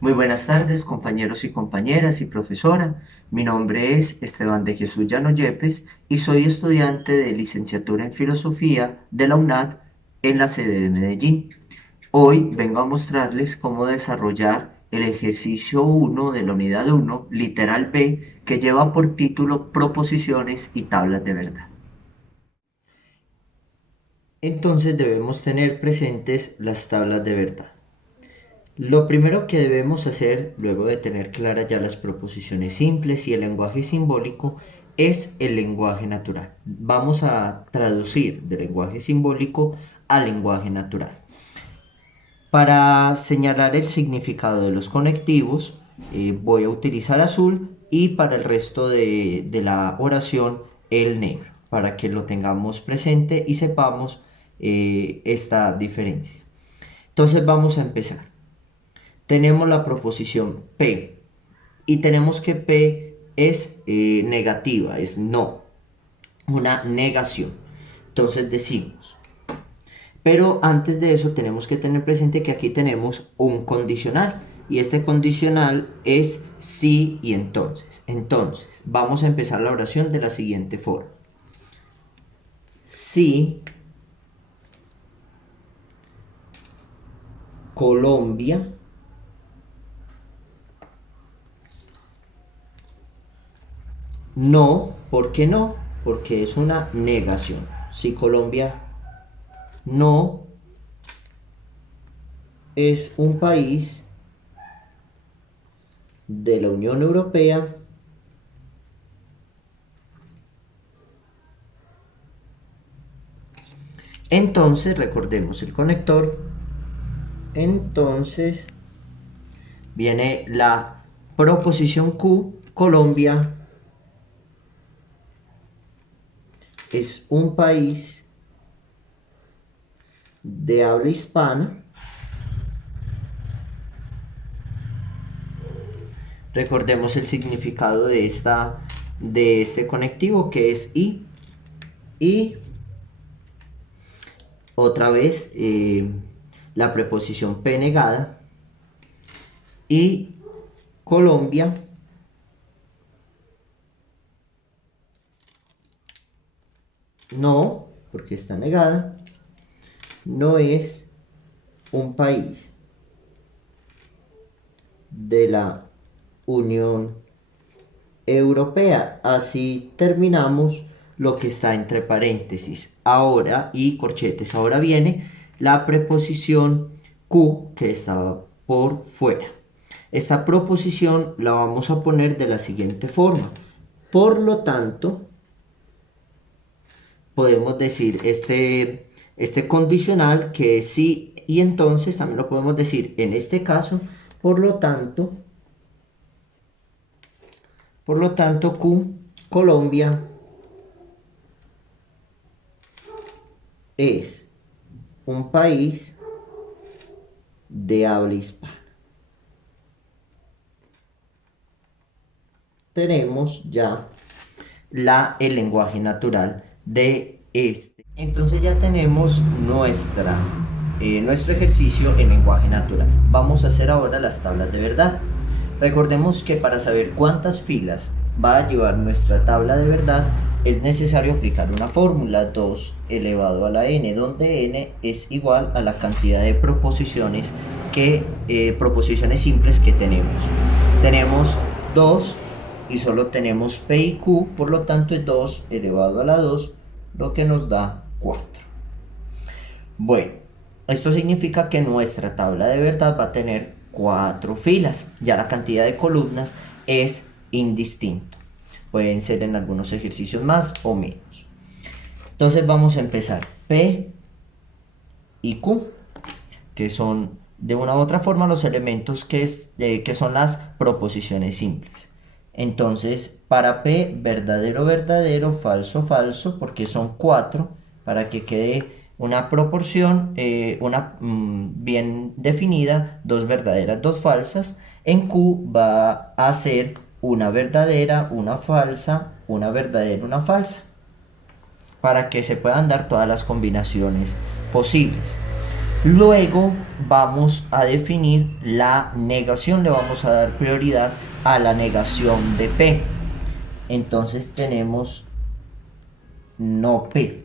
Muy buenas tardes, compañeros y compañeras y profesora. Mi nombre es Esteban de Jesús Llano Yepes y soy estudiante de licenciatura en Filosofía de la UNAD en la sede de Medellín. Hoy vengo a mostrarles cómo desarrollar el ejercicio 1 de la unidad 1, literal B, que lleva por título Proposiciones y tablas de verdad. Entonces debemos tener presentes las tablas de verdad. Lo primero que debemos hacer, luego de tener claras ya las proposiciones simples y el lenguaje simbólico, es el lenguaje natural. Vamos a traducir del lenguaje simbólico al lenguaje natural. Para señalar el significado de los conectivos, voy a utilizar azul y para el resto de la oración el negro, para que lo tengamos presente y sepamos esta diferencia. Entonces vamos a empezar. Tenemos la proposición P y tenemos que P es negativa, es no, una negación. Entonces decimos, pero antes de eso tenemos que tener presente que aquí tenemos un condicional y este condicional es sí y entonces. Entonces, vamos a empezar la oración de la siguiente forma. Si Colombia no, ¿por qué no? Porque es una negación. Si Colombia no es un país de la Unión Europea, entonces recordemos el conector, entonces viene la proposición Q, Colombia es un país de habla hispana. Recordemos el significado de este conectivo que es y otra vez la preposición P negada y Colombia no, porque está negada, no es un país de la Unión Europea. Así terminamos lo que está entre paréntesis. Ahora, y corchetes, ahora viene la preposición Q que está por fuera. Esta proposición la vamos a poner de la siguiente forma. Por lo tanto, podemos decir este condicional que es sí y entonces también lo podemos decir en este caso. Por lo tanto, Q, Colombia es un país de habla hispana. Tenemos ya el lenguaje natural de este. Entonces ya tenemos nuestro ejercicio en lenguaje natural. Vamos a hacer ahora las tablas de verdad. Recordemos que para saber cuántas filas va a llevar nuestra tabla de verdad es necesario aplicar una fórmula 2 elevado a la n, donde n es igual a la cantidad de proposiciones simples que tenemos. Tenemos 2 y solo tenemos P y Q, por lo tanto es 2 elevado a la 2, lo que nos da 4. Bueno, esto significa que nuestra tabla de verdad va a tener 4 filas. Ya la cantidad de columnas es indistinto. Pueden ser en algunos ejercicios más o menos. Entonces vamos a empezar. P y Q, que son de una u otra forma los elementos que son las proposiciones simples. Entonces, para P, verdadero, verdadero, falso, falso, porque son 4, para que quede una proporción bien definida, 2 verdaderas, 2 falsas. En Q va a ser una verdadera, una falsa, una verdadera, una falsa, para que se puedan dar todas las combinaciones posibles. Luego vamos a definir la negación, le vamos a dar prioridad a la negación de P. Entonces tenemos no P.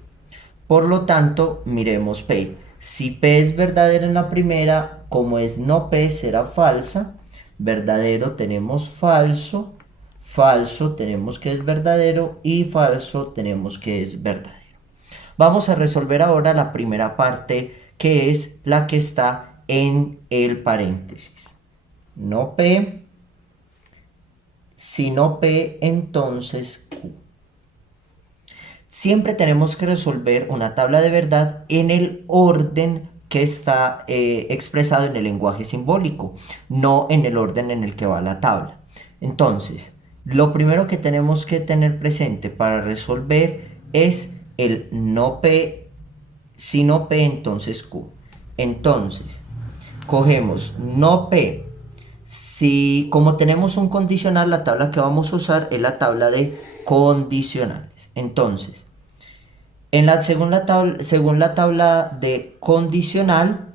Por lo tanto, miremos P. Si P es verdadero en la primera, como es no P, será falsa. Verdadero tenemos falso. Falso tenemos que es verdadero. Y falso tenemos que es verdadero. Vamos a resolver ahora la primera parte, que es la que está en el paréntesis. No P. Si no P, entonces Q. Siempre tenemos que resolver una tabla de verdad en el orden que está expresado en el lenguaje simbólico, no en el orden en el que va la tabla. Entonces, lo primero que tenemos que tener presente para resolver es el no P, si no P, entonces Q. Entonces, cogemos no P. Si, como tenemos un condicional, la tabla que vamos a usar es la tabla de condicionales. Entonces, según la tabla de condicional,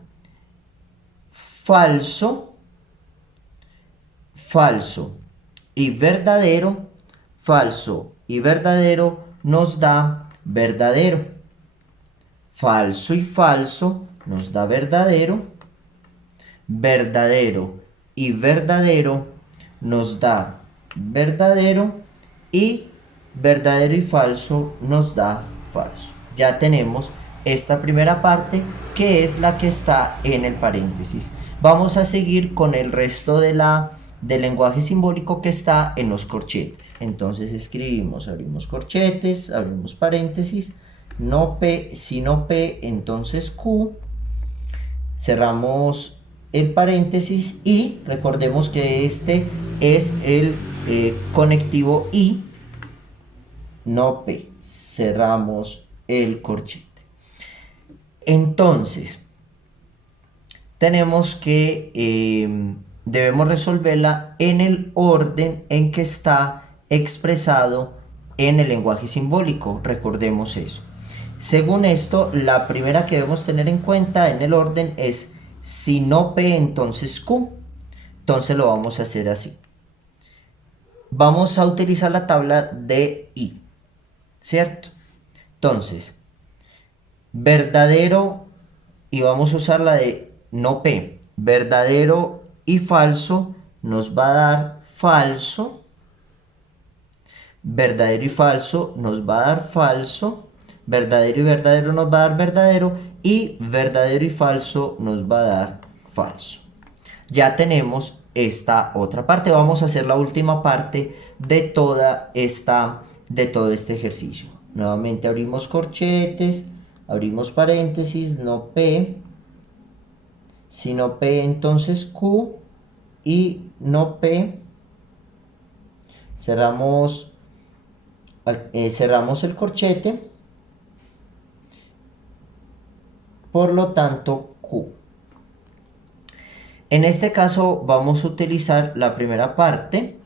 falso, falso y verdadero, falso y verdadero nos da verdadero. Falso y falso nos da verdadero. Verdadero y verdadero nos da verdadero. Y verdadero y falso nos da falso. Ya tenemos esta primera parte, que es la que está en el paréntesis. Vamos a seguir con el resto del lenguaje simbólico que está en los corchetes. Entonces escribimos, abrimos corchetes, abrimos paréntesis, no P, si no P, entonces Q, cerramos el paréntesis y recordemos que este es el conectivo I, no P, cerramos el corchete. Entonces, tenemos que debemos resolverla en el orden en que está expresado en el lenguaje simbólico, recordemos eso. Según esto, la primera que debemos tener en cuenta en el orden es si no P, entonces Q. Entonces lo vamos a hacer así. Vamos a utilizar la tabla de I, ¿cierto? Entonces, verdadero, y vamos a usar la de no P. Verdadero y falso nos va a dar falso. Verdadero y falso nos va a dar falso. Verdadero y verdadero nos va a dar verdadero. Y verdadero y falso nos va a dar falso. Ya tenemos esta otra parte. Vamos a hacer la última parte de todo este ejercicio. Nuevamente abrimos corchetes, abrimos paréntesis, no P, si no P, entonces Q, y no P, cerramos el corchete, por lo tanto Q. En este caso vamos a utilizar la primera parte,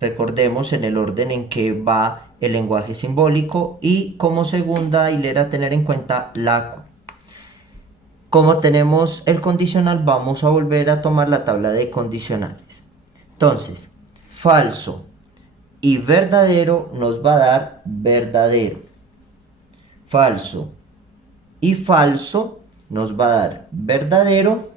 recordemos en el orden en que va el lenguaje simbólico, y como segunda hilera tener en cuenta la Q. Como tenemos el condicional, vamos a volver a tomar la tabla de condicionales. Entonces, falso y verdadero nos va a dar verdadero. Falso y falso nos va a dar verdadero.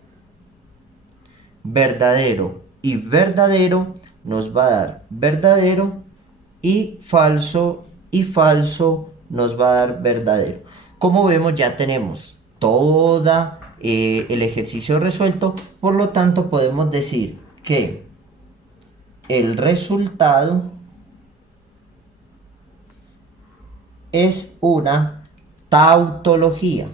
Verdadero y verdadero nos va a dar verdadero. Y falso nos va a dar verdadero. Como vemos, ya tenemos todo el ejercicio resuelto. Por lo tanto, podemos decir que el resultado es una tautología.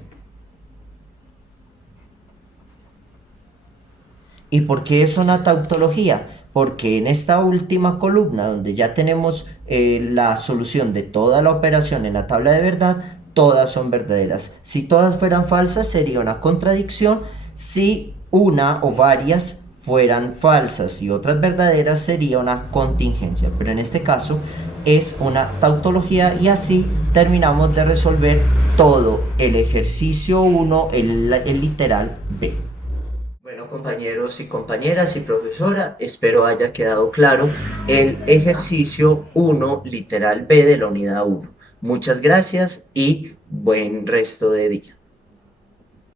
¿Y por qué es una tautología? Porque en esta última columna, donde ya tenemos la solución de toda la operación en la tabla de verdad, todas son verdaderas. Si todas fueran falsas, sería una contradicción. Si una o varias fueran falsas y otras verdaderas, sería una contingencia. Pero en este caso, es una tautología y así terminamos de resolver todo el ejercicio 1, el literal B. Bueno, compañeros y compañeras y profesora, espero haya quedado claro el ejercicio 1, literal B de la unidad 1. Muchas gracias y buen resto de día.